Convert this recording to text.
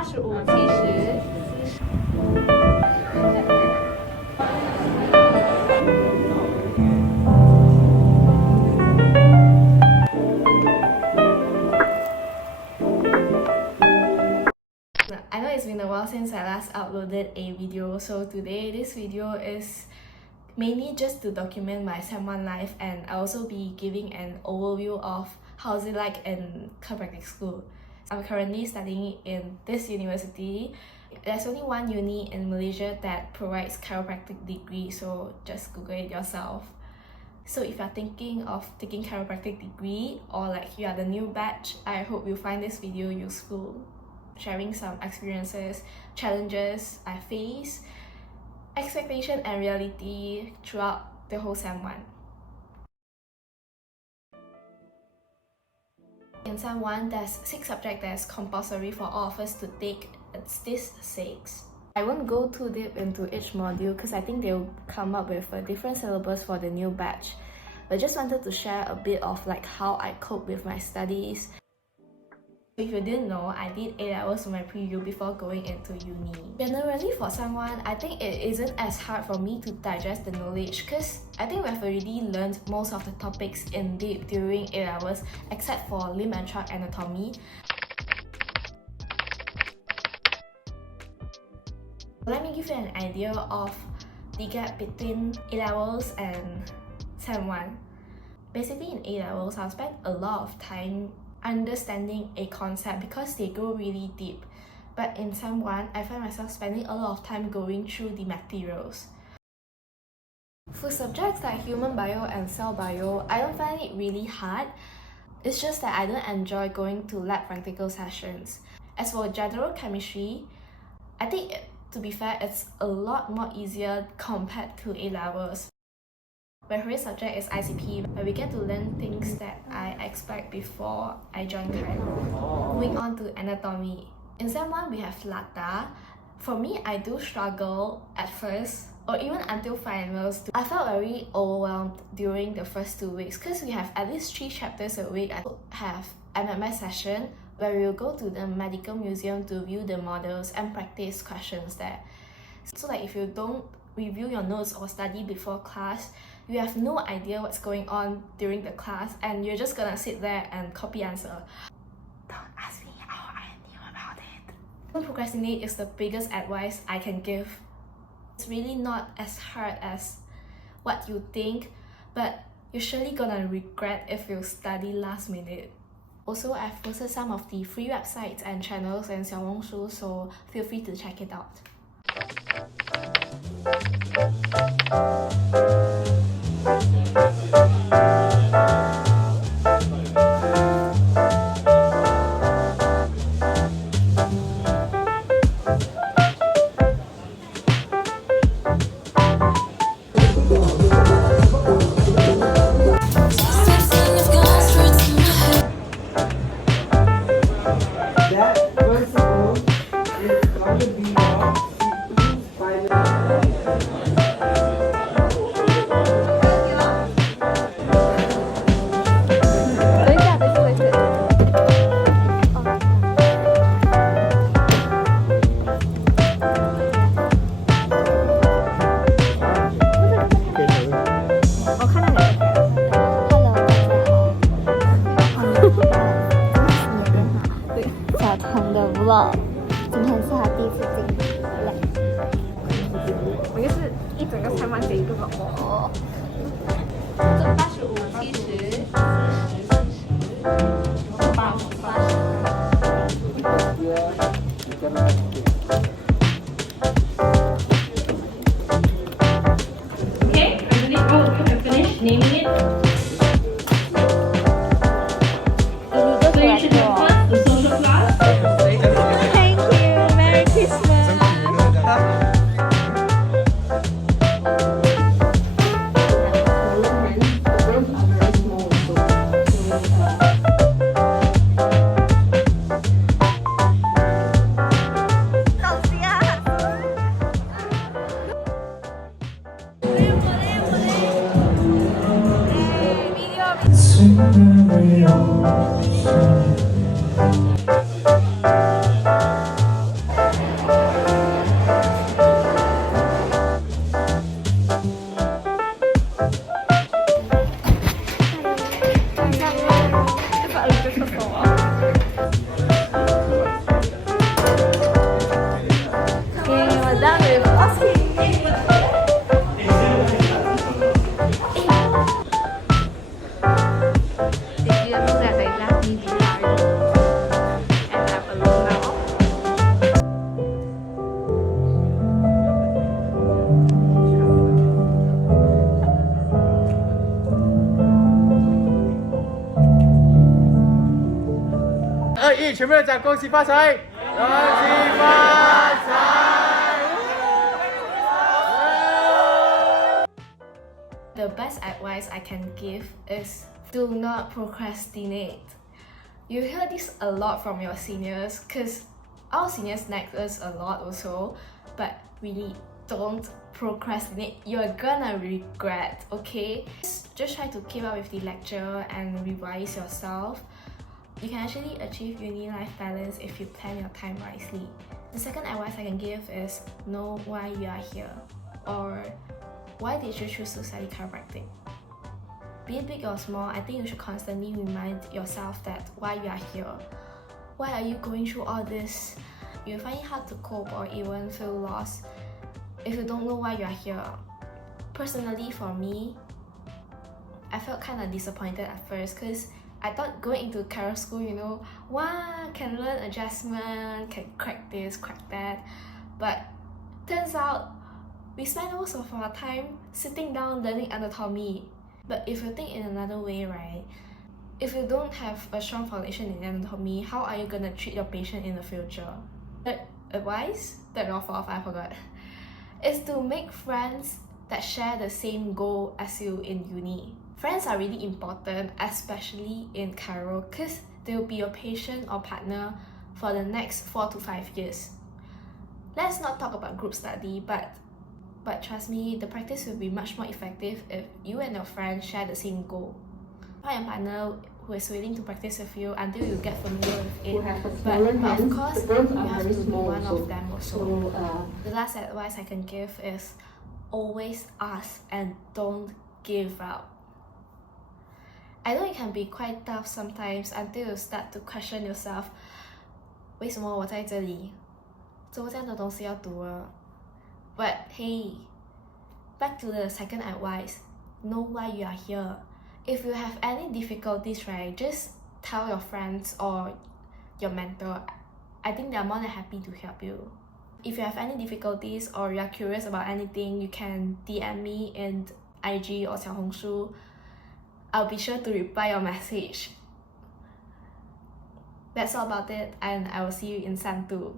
85、70。I know it's been a while since I last uploaded a video, so today this video is mainly just to document my Sem 1 life, and I'll also be giving an overview of how's it like in chiropractic school. I'm currently studying in this university. There's only one uni in Malaysia that provides chiropractic degree, so just Google it yourself. So if you're thinking of taking chiropractic degree or like you are the new batch, I hope you find this video useful. Sharing some experiences, challenges I face, expectation and reality throughout the whole Sem 1. In Sem 1, there's 6 subjects that's compulsory for all of us to take. It's these 6. I won't go too deep into each module because I think they'll come up with a different syllabus for the new batch. But just wanted to share a bit of like how I cope with my studies. If you didn't know, I did A-levels for my preview before going into uni. Generally for Sem 1, I think it isn't as hard for me to digest the knowledge because I think we've already learned most of the topics in deep during A-levels except for limb and trunk anatomy. Let me give you an idea of the gap between A-levels and Sem 1. Basically in A-levels, I'll spend a lot of time understanding a concept because they go really deep. But in Sem 1, I find myself spending a lot of time going through the materials. For subjects like human bio and cell bio, I don't find it really hard. It's just that I don't enjoy going to lab practical sessions. As for general chemistry, I think to be fair, it's a lot more easier compared to A-levels. My favorite subject is ICP, where we get to learn things that I expect before I join chiro. Moving on to anatomy. In Sem 1, we have LATA. For me, I do struggle at first, or even until finals. I felt very overwhelmed during the first 2 weeks because we have at least 3 chapters a week. I have MMS session where we will go to the medical museum to view the models and practice questions there. So like if you don't review your notes or study before class, you have no idea what's going on during the class and you're just gonna sit there and copy answer. Don't ask me how I knew about it. Don't procrastinate is the biggest advice I can give. It's really not as hard as what you think, but you're surely gonna regret if you study last minute. Also, I've posted some of the free websites and channels in Xiaohongshu, so feel free to check it out. Vlog， 今天是他第一次进来，我就是一整个Sem 1的一个哦。这85、70、Okay, you have finished naming it. So you should have first the social class. Thank you, Merry Christmas. 全部人讲恭喜发财，恭喜发财。The best advice I can give is do not procrastinate. You hear this a lot from your seniors because our seniors nag us a lot also, but really don't procrastinate. You're gonna regret, okay? Just try to keep up with the lecture and revise yourself. You can actually achieve uni life balance if you plan your time wisely. The second advice I can give is know why you are here, or why did you choose to study chiropractic? Be it big or small, I think you should constantly remind yourself that why you are here. Why are you going through all this? You find it hard to cope or even feel lost if you don't know why you are here. Personally, for me, I felt kind of disappointed at first because I thought going into chiro school, you know, wow, can learn adjustment, can crack this, crack that. But turns out, we spend most of our time sitting down learning anatomy. But if you think in another way, right, if you don't have a strong foundation in anatomy, how are you gonna treat your patient in the future? Third advice, third or fourth, I forgot, is to make friends that share the same goal as you in uni. Friends are really important, especially in chiro, because they will be your patient or partner for the next 4 to 5 years. Let's not talk about group study, but trust me, the practice will be much more effective if you and your friends share the same goal. Find a partner who is willing to practice with you until you get familiar with it. But of course, you have to be one of them also. The last advice I can give is always ask and don't give up. I know it can be quite tough sometimes until you start to question yourself. 为什么我在这里？做这样的东西要读了？ But hey, back to the second advice, know why you are here. If you have any difficulties, right, just tell your friends or your mentor. I think they are more than happy to help you. If you have any difficulties or you are curious about anything, you can DM me in IG or 小红书. I'll be sure to reply your message. That's all about it, and I will see you in Sem 2.